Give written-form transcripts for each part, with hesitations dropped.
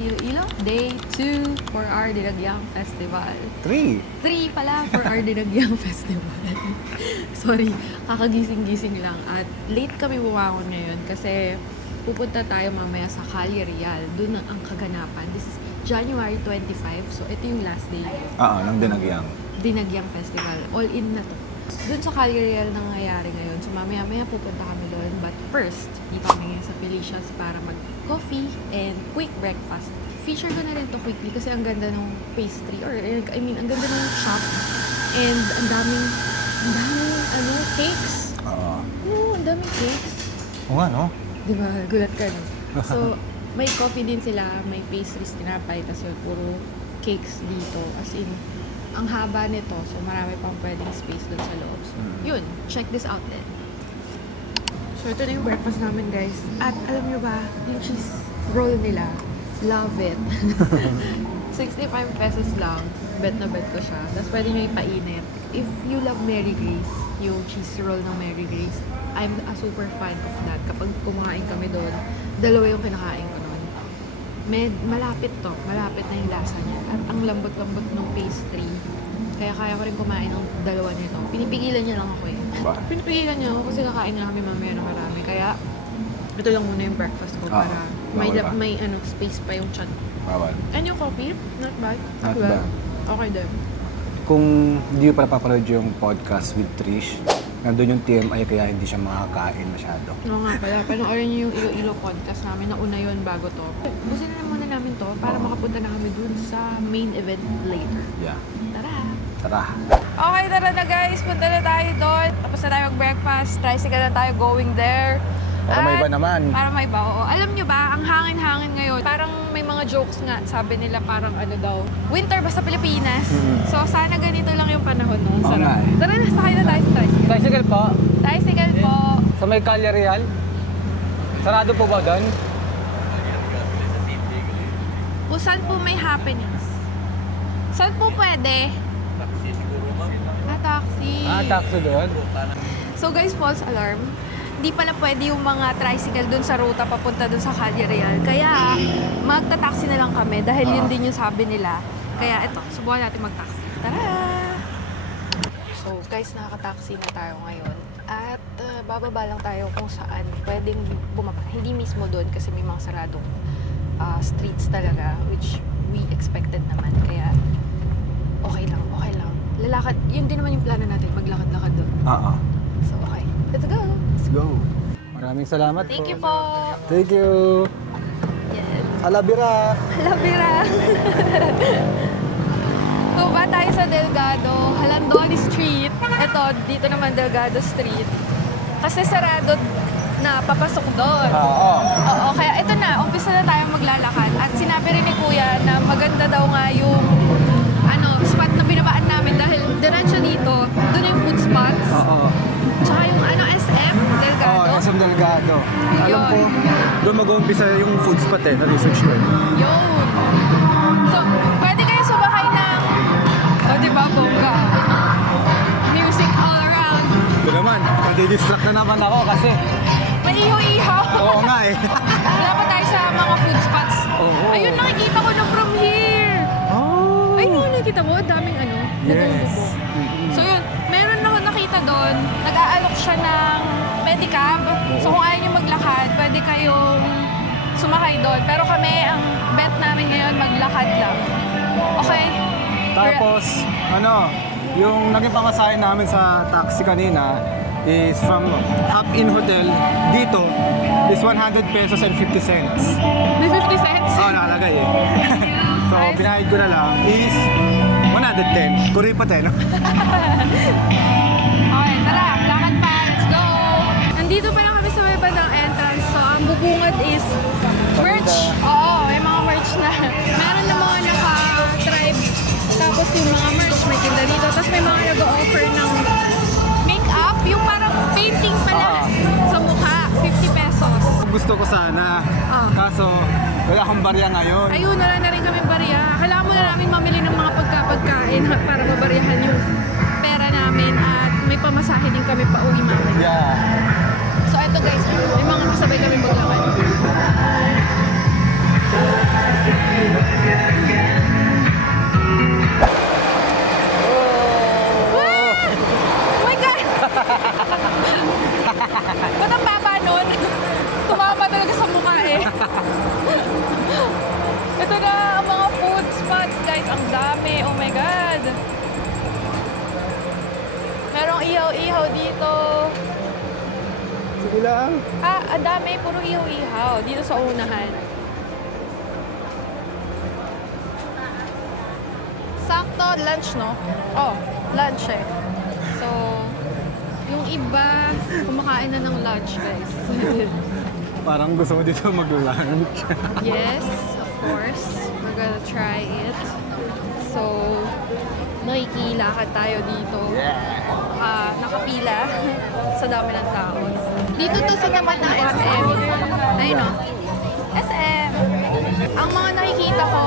Iloilo. Day 2 for our Dinagyang Festival. 3 pala for our Dinagyang Festival. Sorry, kakagising-gising lang. At late kami bumangon ngayon kasi pupunta tayo mamaya sa Calle Real. Doon ang kaganapan. This is January 25. So, ito yung last day. ng Dinagyang. Dinagyang Festival. All in na to. Doon sa Calle Real nangyayari ngayon. So, mamaya pupunta kami doon. But first, dito kami ngayon sa Felicia's para mag-coffee and quick breakfast. Feature ko na rin to quickly kasi ang ganda ng pastry. Or, ang ganda ng shop. And ang daming cakes. Ang daming cakes. Oo nga, no? Diba? Gulat ka, no? So, may coffee din sila, may pastries, tinapay, tapos yun, puro cakes dito. As in, ang haba nito, so marami pang pwedeng space doon sa loob. So, yun, check this out then. So, ito na yung breakfast namin, guys. At alam nyo ba, yung cheese roll nila, love it. 65 pesos lang, bet na bet ko siya. Tapos pwede nyo ipainit. If you love Mary Grace, yung cheese roll ng Mary Grace, I'm a super fan of that. Kapag kumakain kami doon, dalawa yung kinakain ko noon. Malapit na yung lasa niya. At ang lambot-lambot ng pastry. Kaya kaya ko rin kumain ng dalawa nito. Pinipigilan niya lang ako eh. Pinipigilan niya ako kasi kakain na kami mamaya na marami. Kaya ito lang muna yung breakfast ko para may space pa yung chan. Bawal. And yung coffee, not bad. Not bad. Okay din. Kung hindi pa napapanood yung podcast with Trish, nandun yung TMI kaya hindi siya makakain masyado. Oo nga pala. Panoorin niyo yung Iloilo podcast namin. Nauna yun bago to. Busin na muna namin to para makapunta na kami dun sa main event later. Yeah. Tara! Tara. Okay, tara na guys. Punta na tayo doon. Tapos na tayo mag-breakfast. Tricycle na tayo going there. Para may iba naman. Para may iba, oo. Alam nyo ba, ang hangin-hangin ngayon, parang may mga jokes nga. Sabi nila parang winter ba sa Pilipinas? So sana ganito lang yung panahon, no? Oo nga eh. Tara na, sakay na tayo sa tricycle. Tricycle po. Tricycle po. Sa may Calle Real. Sarado po ba doon? Kung saan po may happenings? Saan po pwede? Taxi. Taxi doon. So guys, false alarm. Hindi pala pwede yung mga tricycle dun sa ruta papunta dun sa Calle Real. Kaya magta-taxi na lang kami dahil yun din yung sabi nila. Kaya eto, subukan natin mag-taxi. Tara! So guys, nakaka-taxi na tayo ngayon. At bababa lang tayo kung saan pwedeng bumaba. Hindi mismo doon kasi may mga saradong streets talaga, which we expected naman. Kaya okay lang. Lalakad, yun din naman yung plano natin, maglakad-lakad doon. So okay, let's go! Let's go. Maraming salamat Thank po. you po! Thank you. Yes! Alabira. Halabira! So ba tayo sa Delgado, Halandoni Street. Ito, dito naman Delgado Street. Kasi sarado na papasok doon. Oo, kaya ito na, umpisa na tayong maglalakad. At sinabi rin ni Kuya na maganda daw nga yung spot na binabaan namin dahil diretso dito, doon yung food spots. Tsaka yung SM Delgado. SM Delgado. Alam Yun. ko, doon mag-uumpisa yung food spot na-research ko. Yun. So, pwede kayo sumakay ng, diba, bongga? Music all around. Ito naman, madi-distract na naman ako kasi Maiho-ihaw. oo nga eh. Wala pa tayo sa mga food spots. Oo. Ayun, nakikita ko na from here. Ay, no, nakikita mo, daming Yes. So yun, meron ako nakita doon, nag-aalok siya ng pedicab. So kung ayaw nyo maglakad, pwede kayong sumakay doon. Pero kami, ang bet namin ngayon, maglakad lang. Okay? Tapos, yung naging pamasahe namin sa taxi kanina is from Up-In Hotel dito is 100 pesos and 50 cents. May 50 cents? Nakalagay eh. So, Nice. pinahid ko na lang is 110. Kuripot eh, no? Okay, tara, lakad pa. Let's go! Nandito pa lang kami sa may bandang entrance. So, ang bubungad is merch. Oo, may mga merch na. Meron na mga naka-tribes. Tapos yung mga merch, may tinda dito. Tapos may mga nag-offer ng make-up. Yung parang painting pala sa mukha. 50 pesos. Gusto ko sana. Kaso, wala akong barya ngayon. Ayun, wala na rin kami barya. Kailangan muna namin mamili ng mga pagkain para mabaryahan yung pera namin at may pamasahe din kami pa uwi mamaya. Yeah. So eto guys, may mga kasabay kami maglakad. ihaw-ihaw dito. Sige lang. Ang dami. Puro ihaw-ihaw dito sa unahan. Sakto, lunch, no? Oh, lunch eh. So, yung iba, kumakain na ng lunch, guys. Parang gusto mo dito mag-lunch. Yes, of course. We're gonna try it. So, nakikilakad tayo dito. Nakapila sa dami ng tao. Dito to sa tapat ng SM. Ayun o. SM. Ang mga nakikita ko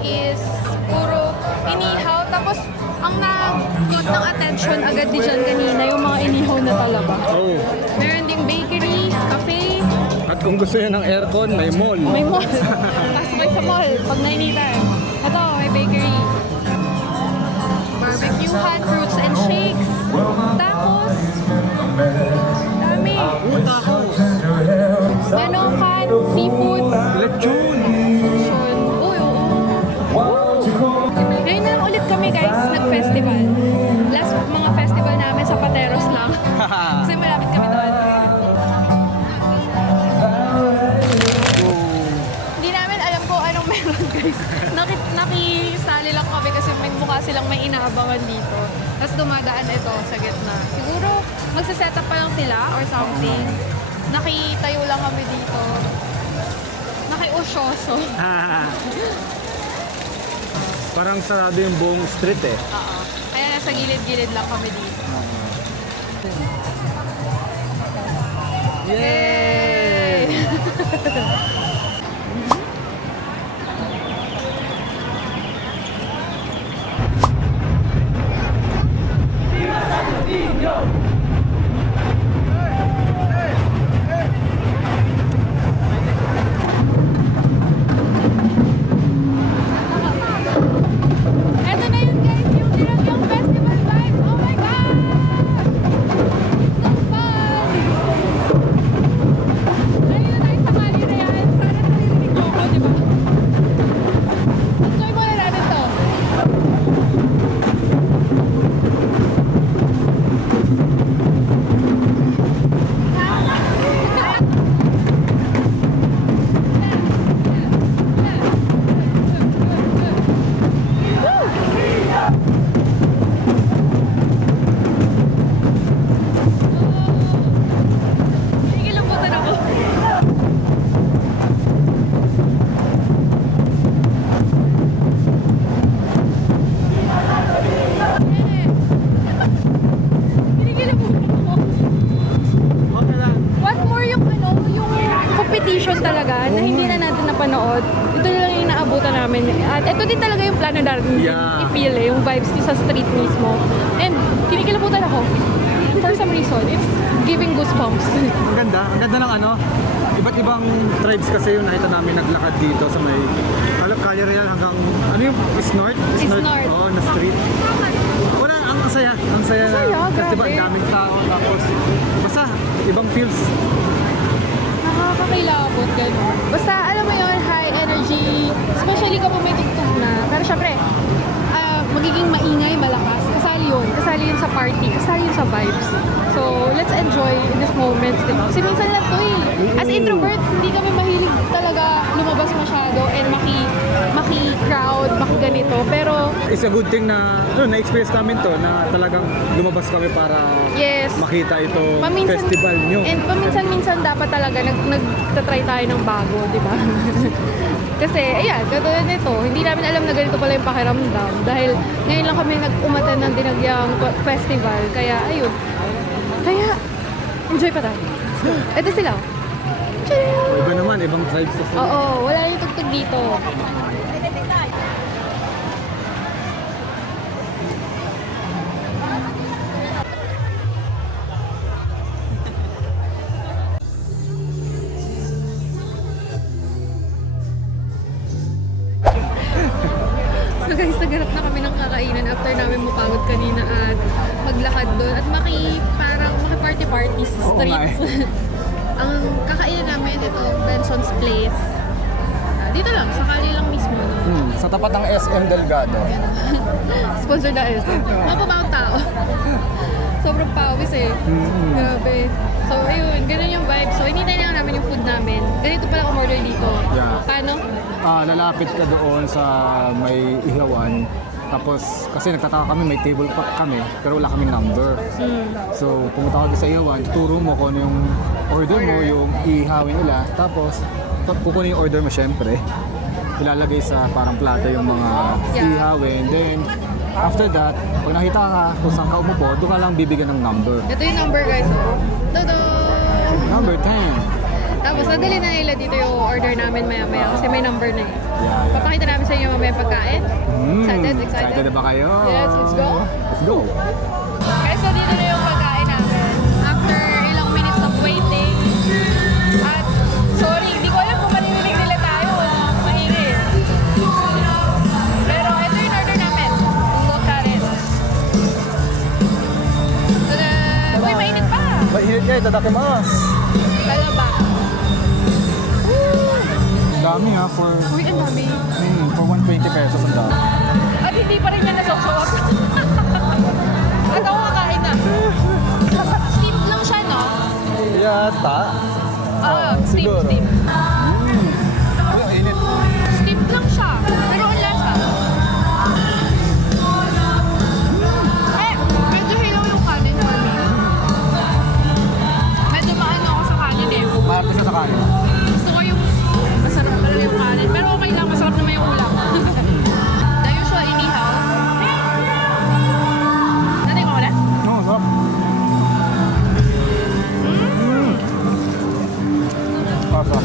is puro inihaw. Tapos, ang nag-got ng attention agad di dyan kanina, yung mga inihaw na talaba. Oh. Meron ding bakery, cafe, At kung gusto nyo ng aircon, may mall. may mall. Pasok kayo sa mall pag nainitan. Ito, may bakery. Barbecuehan, fruits and shakes. Tacos. Dami. Tacos. Menokan, seafood. Lechon. Lechon. Uy, oo. Ngayon na lang ulit kami guys, nag-festival. Last mga festival namin sa Pateros lang. Kasi malapit kami doon. Hindi namin alam kung anong meron guys. Nakisali lang kami kasi may mukha silang may inaabangan dito. Tapos dumadaan ito sa gitna. Siguro magsa-set up pa lang sila or something. Nakitayo lang kami dito. Nakiusyoso. Parang sarado yung buong street eh. Oo. Kaya nasa gilid-gilid lang kami dito. Yay! Eto na yun guys, yung Ginagaang Festival vibes. Oh my God! So fun! Ayun na tayo sa Mali na yan. Sana naririnig ko ako, di ba? Enjoy muna natin to. Nakikilabutan ako. Kinikilabutan ako. Okay lang. What more yung yung competition talaga na hindi na natin napanood. Ito na lang yung naabutan namin. At ito din talaga yung plano natin Yeah. i-feel eh, yung vibes sa street mismo. And kinikilabutan ako. For some reason, it's giving goosebumps. Ang ganda. Ang ganda ng ano. Iba't ibang tribes kasi yung nakita namin naglakad dito sa may Calle Real hanggang ano yung Snort? Snort. Oo, na street. Wala, ang saya. Ang saya na. Saya, Kasi diba, grabe. ang daming tao. Tapos, basta, ibang feels. Nakakakilabot, gano'n. Basta, alam mo yun, high energy. Especially kapag may tugtog na. Pero syempre, magiging maingay, malakas. Kasali yun sa party. Kasali yun sa vibes. So, let's enjoy these moments, diba? Kasi minsan lang to eh. As introverts, hindi kami mahilig talaga lumabas masyado and maki-crowd, maki-ganito. Pero, It's a good thing na na-experience namin to na talagang lumabas kami para yes. makita ito festival nyo. And paminsan-minsan dapat talaga nagtatry tayo ng bago, di ba? Kasi, ayan, katulad nito, hindi namin alam na ganito pala yung pakiramdam. Dahil ngayon lang kami nag-umatan ng Dinagyang Festival. Kaya, ayun. Kaya, enjoy pa tayo. Ito sila. Tcharam! Iba naman, ibang tribes na sila. Oo, wala yung tugtog dito. So guys, naghanap na kami ng kakainan after namin mapagod kanina at maglakad doon at parang maki-party-party sa Oo nga streets. Ang kakainan namin ito, Benson's Place. Dito lang, sa Cali lang mismo. No? Sa tapat ng SM Delgado. Sponsor na SM. Mapabawang tao. Sobrang pawis eh. Grabe. So, ayun, ganun yung vibe. So, hinintay na lang namin yung food namin. Ganito pala umorder dito. Yeah. Paano? Lalapit ka doon sa may ihawan. Tapos, kasi nagtataka kami, may table pa kami, pero wala kaming number. So, pumunta ka doon sa ihawan, tuturo mo kung ano yung order mo, yung ihawin nila. Tapos, kukunin yung order mo syempre. Ilalagay sa parang plato yung mga Yeah. ihawin. Then, after that, pag nakita ka kung saan ka umupo, doon ka lang bibigyan ng number. Ito yung number guys. Todo! Number 10. Tapos nadali na nila dito yung order namin maya-maya kasi may number na eh. Yeah. Papakita namin sa inyo mamaya yung pagkain. Excited? Excited na ba kayo? Yes, let's go. Let's go. Guys, so dito na yung pagkain namin. After ilang minutes of waiting. At sorry, hindi ko alam kung maririnig nila tayo. Maingay. Pero ito yung order namin. Look at it. Tada! Uy, mainit pa! Mainit niya, itadakimasu. Talaba. Dami ha, for Uy, ang dami. 120 pesos ang dami. At hindi pa rin yan nasosok. At ako kakain na. Steamed lang siya, no? Yata. Steamed, siguro. steamed. Uy, ang init. Steamed lang siya. Pero ang lasa. Eh, medyo hilaw yung kanin for me. Medyo maano ako sa kanin eh. Mahal ko siya sa kanin. Gusto ko yung masarap talaga yung kanin. Pero okay lang, masarap naman yung ulam. The usual inihaw. Nanay mo wala? No, sarap. Sarap.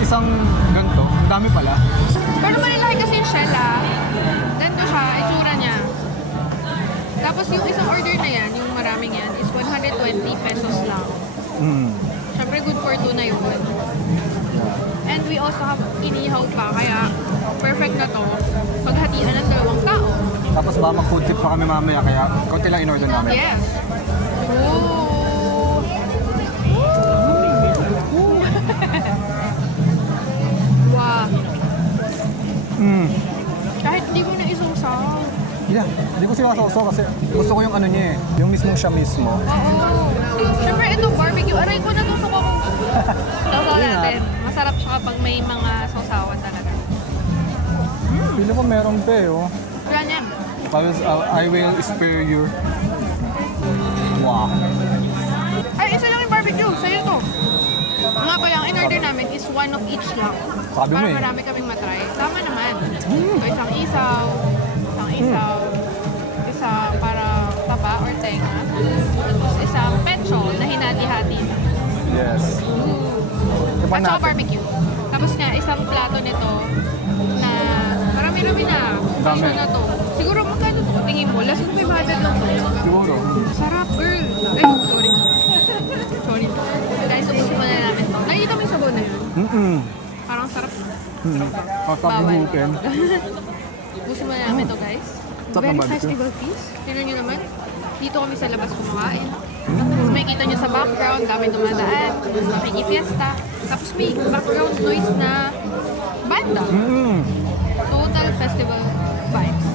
Isang ganito, ang dami pala. Pero malalaki kasi yung shell Ganito siya, itsura niya. Tapos yung isang order na yan, yung maraming yan, is 120 pesos lang. Siyempre good for two na yun. And we also have inihaw pa, kaya perfect na to paghatian ng dalawang tao. Tapos ba mag-food trip pa kami mamaya, kaya konti lang in-order namin. Yes. Ooh. Wow. Kahit hindi ko na isusaw. Yeah, hindi ko sila sausaw kasi gusto ko yung ano niya eh, yung mismong siya mismo. Oo. Siyempre ito barbecue. Aray ko natusok ako. Sausaw natin. Masarap siya kapag may mga sausawan talaga. Pili ko meron pa eh, oh. Wala niya. Tapos, I will spare you. Wow. Ay, isa lang yung barbecue. Sa'yo to. Nga pa yung in-order namin is one of each lang. Sabi mo Para eh. marami kaming matry. Tama naman. So, isang isaw, isa para taba or tenga, tapos isang pecho na hinati-hati. Yes. At saka barbecue. Tapos nga, isang plato nito na marami-rami na. Dami. Kasya na to. Siguro magkano to? Tingin mo, last ko 500 lang to. Siguro. Sarap, girl. Ay, sorry. Sorry. Guys, ubusin mo na namin to. Nakikita mo yung sabaw na yun. Parang sarap. Kapag Bawal. buhukin. Ubusin mo na namin to, guys. Sarap ng Very barbecue. festival feast. Tignan nyo naman. Dito kami sa labas kumakain. Tapos may kita nyo sa background, kami dumadaan. Nakikifiesta. Tapos may background noise na banda. Total festival vibes.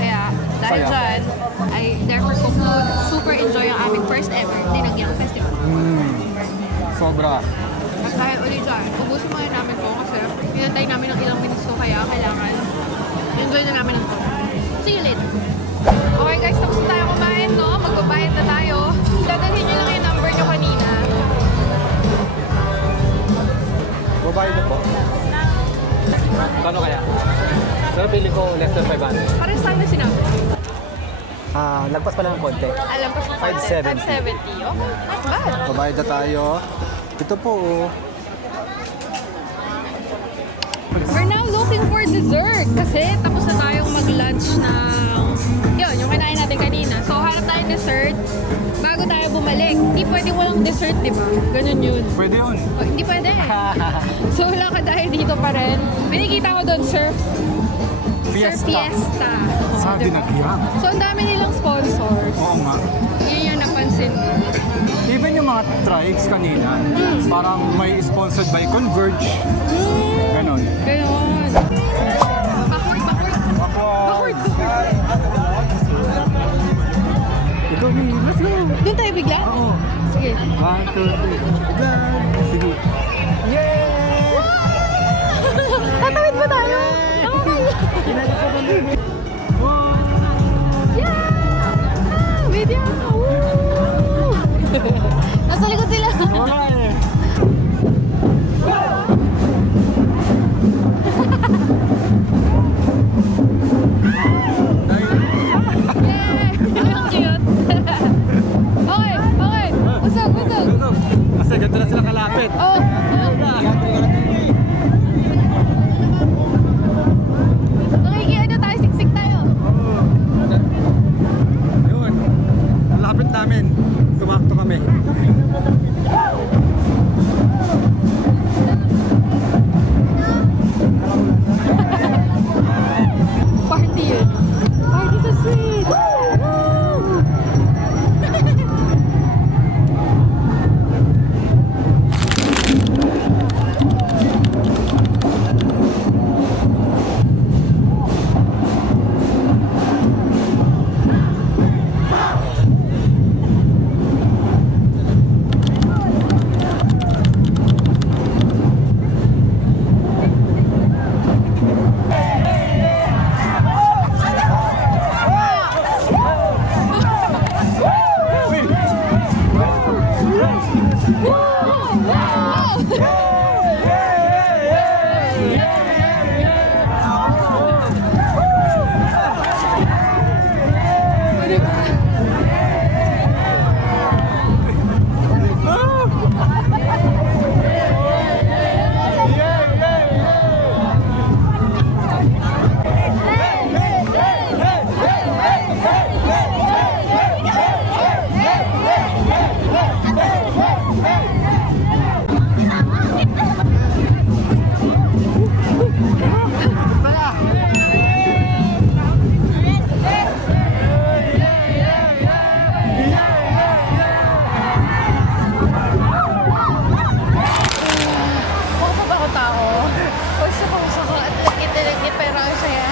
Kaya dahil Saya. dyan, I therefore conclude, super enjoy ang aming first ever Dinagyang Festival. Sobra. At dahil ulit dyan, ubusin muna namin to kasi pinantay namin ng ilang minutes to kaya kailangan enjoy na namin ito. See you later. Okay guys, tapos na tayo kumain, no? Magbabayad na tayo. Dadalhin nyo lang yung number nyo kanina. Babae na po. Kano kaya? Pero pili ko less than 500. Parang saan na sinabi? Lagpas pa lang ng konti. Alam ko sa 570. 570. Oh, not bad. Babae na tayo. Ito po, oh. We're now looking for dessert kasi tapos na tayong mag-lunch ng yun, yung kinain natin kanina. So, hanap tayong dessert bago tayo bumalik. Hindi pwede walang dessert, di ba? Ganun yun. Pwede yun. Oh, hindi pwede. So, wala ka dahil dito pa rin. May nakikita ko doon, Surf Fiesta. Sa Diba? Dinagyang. So, ang dami nilang sponsors. Oo nga. Yun yung napansin ko. Even yung mga tribes kanina, parang may sponsored by Converge. Ganon. Ganon. Backward. Ito, let's go! Sige. 1, 2, 3. Vlog! Sige. Yeah! Tatawid ba tayo? Okay. Yeah! Video! Woo! Nasa likod sila. Wala eh. Yay! Ang cute. Okay, okay. Usog, usog. Kasi ganito na sila kalapit. Oh, oh. Nakikiano tayo, siksik tayo. Yun. Ang lapit namin. Sumakto kami. Party yun. Party sa street. Woo! Mukha pa ba ako tao? Gusto ko at lagkit pero ang saya.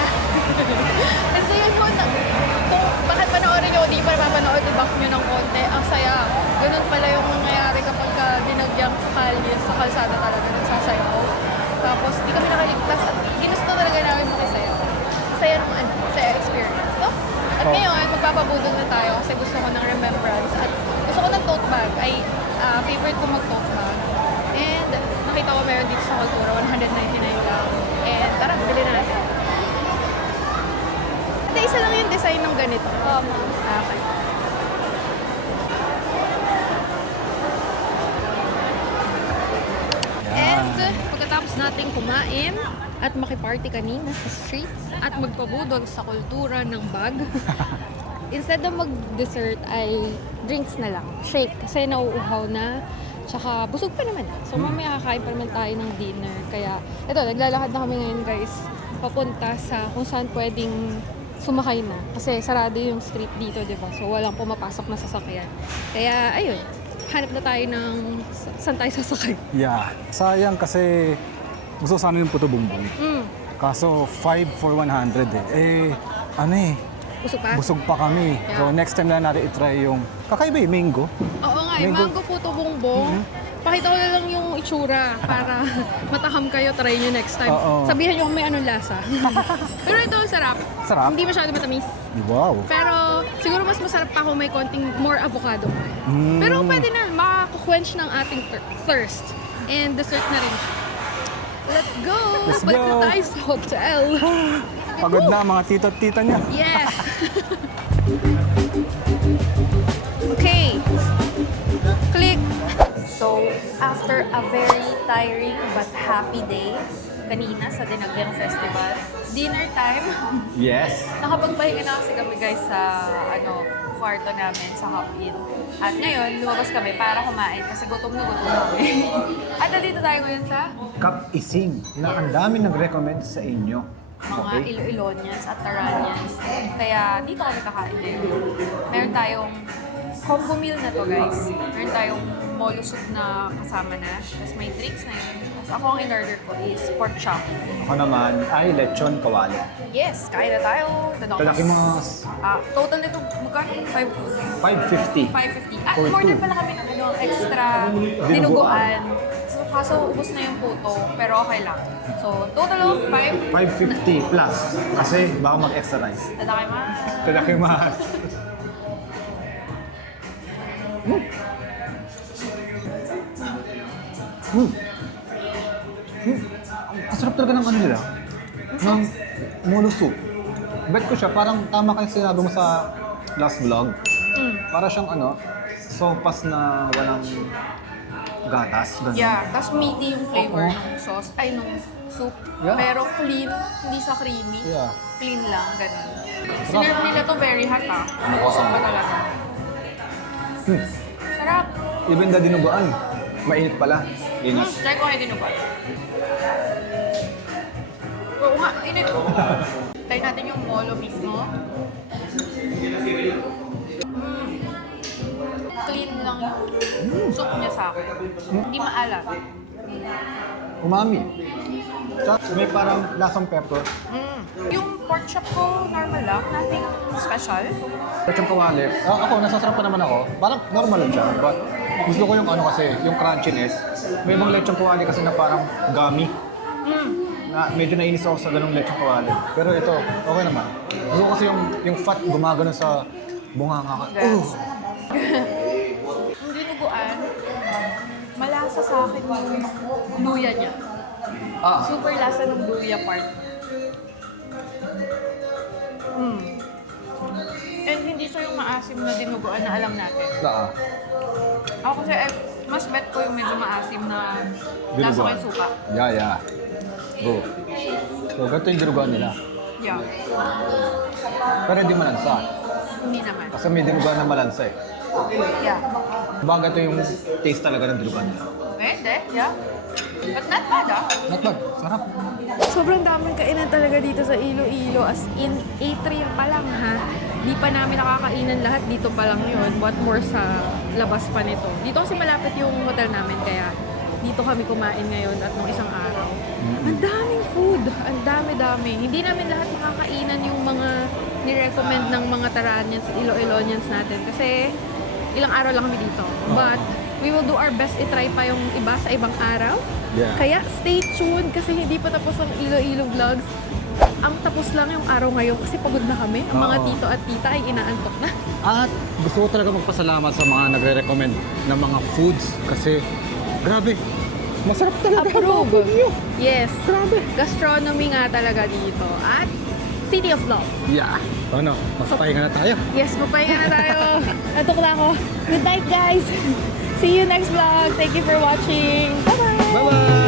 Kasi yun mo, kung bakit panoorin nyo, di pa mapanood, i-back nyo ng konti, ang saya. Ganun pala yung nangyayari kapag dinagyang sa kalye, sa kalsada talaga, nagsasayaw. Tapos di kami nakaligtas at ginusto talaga namin makisayaw. Saya ng saya experience, no? At ngayon, magpapabudol na tayo kasi gusto ko ng remembrance at gusto ko ng tote bag. Ay, favorite ko mag-tote bag. And nakita ko meron dito sa Kultura, 199 lang. And tara, bili na natin. At isa lang yung design ng ganito. Okay. And pagkatapos nating kumain at makiparty kanina sa streets at magpabudol sa kultura ng bag, instead na mag-dessert ay drinks na lang. Shake kasi nauuhaw na. Tsaka busog pa naman. So mamaya kakain pa naman tayo ng dinner. Kaya ito, naglalakad na kami ngayon guys. Papunta sa kung saan pwedeng sumakay na. Kasi sarado yung street dito, di ba? So walang pumapasok na sasakyan. Kaya ayun, hanap na tayo ng saan tayo sasakay. Yeah. Sayang kasi gusto sana yung puto bumbong. Kaso 5 for 100 eh. Ano eh, Busog pa? busog pa kami. Yeah. So next time na natin itry yung kakaiba eh, mango. Oo nga, Mango. mango puto bongbong. Pakita ko na lang yung itsura para mataham kayo, try nyo next time. Oo. Sabihan nyo kung may anong lasa. Pero ito, sarap. Sarap? Hindi masyado matamis. Wow. Pero siguro mas masarap pa kung may konting more avocado. Mm. Pero pwede na, makakuquench ng ating thirst. And dessert na rin. Let's go! Let's Balik go. na tayo sa hotel. Pagod na ang mga tito at tita niya. Yeah! Okay. Click. So, after a very tiring but happy day, kanina sa Dinagyang Festival, dinner time. Yes. Nakapagpahinga na kasi kami guys sa kwarto namin sa Hop In. At ngayon, lumabas kami para kumain kasi gutom na kami. At nandito tayo ngayon sa Cup Ising na ang dami nag-recommend sa inyo. mga Iloilonians at Taranians. Kaya dito kami kakain ngayon. Meron tayong combo meal na to, guys. Meron tayong molo soup na kasama na. Tapos may drinks na yun. Tapos ako ang in-order ko is pork chop. Ako naman ay lechon kawali. Yes, kain na tayo. Tadakimasu. Total nito, magkano? 550. 550. At For order two. pala kami ng extra dinuguan. So, kaso ubos na yung puto, pero okay lang. So, total of 550 plus. Kasi baka mag-extra rice. Tadakimasu. Tadakimasu. Ang sarap talaga ng ano nila. Ng molo soup. Bet ko siya, parang tama kayo sinabi mo sa last vlog. Para siyang ano, sopas na walang gatas. Ganun. Yeah, tapos meaty yung flavor Oo. ng sauce, ay nung soup. Yeah. Pero clean, hindi siya creamy. Yeah. Clean lang, ganun. Sinerve nila to very hot Umusok pa talaga. Sarap. Even the dinuguan, mainit pala. Init. Try ko kayo din ba? Oo nga, init. Try natin yung molo mismo. Clean lang yung soup niya sa akin. Hindi maalat. Umami. Tsaka may parang lasang pepper. Yung pork chop ko, normal lang. Nothing special. Lechon kawali. Ako, nasasarap pa naman ako. Parang normal lang siya. But gusto ko yung ano kasi, yung crunchiness. May ibang lechon kawali kasi na parang gummy. Na medyo nainis ako sa ganung lechon kawali. Pero ito, okay naman. Gusto ko kasi yung fat gumagano sa bunganga ka. Yes. Yung dinuguan, malasa sa akin yung luya niya. Super lasa ng luya part. And hindi siya yung maasim na dinuguan na alam natin. Ako kasi mas bet ko yung medyo maasim na lasa ko yung suka. Yeah. Go. So, ganito yung dinuguan nila. Yeah. Pero hindi malansa. Hindi naman. Kasi may dinuguan na malansa eh. Yeah. Baga ito yung taste talaga ng dinuguan nila. Pwede, yeah. But not bad Not bad. Sarap. Sobrang daming kainan talaga dito sa Iloilo. As in, atrium pa lang ha. Di pa namin nakakainan lahat. Dito pa lang yun. What more sa labas pa nito. Dito kasi malapit yung hotel namin. Kaya dito kami kumain ngayon at nung isang araw. Ang daming food. Ang dami-dami. Hindi namin lahat makakainan yung mga nirecommend ng mga Taranians, Iloilonians natin. Kasi ilang araw lang kami dito. But we will do our best i-try pa yung iba sa ibang araw. Yeah. Kaya stay tuned kasi hindi pa tapos ang Iloilo Vlogs. Ang tapos lang yung araw ngayon kasi pagod na kami. Ang mga Oo. tito at tita ay inaantok na. At gusto ko talaga magpasalamat sa mga nagre-recommend ng mga foods kasi grabe, masarap talaga ang mga Approve. food nyo. Yes. Gastronomy nga talaga dito. At City of Love. Yeah. Ano, magpapahinga na tayo. Yes, magpahinga na tayo. Antok na ako. Good night, guys. See you next vlog. Thank you for watching. Bye-bye. Bye-bye!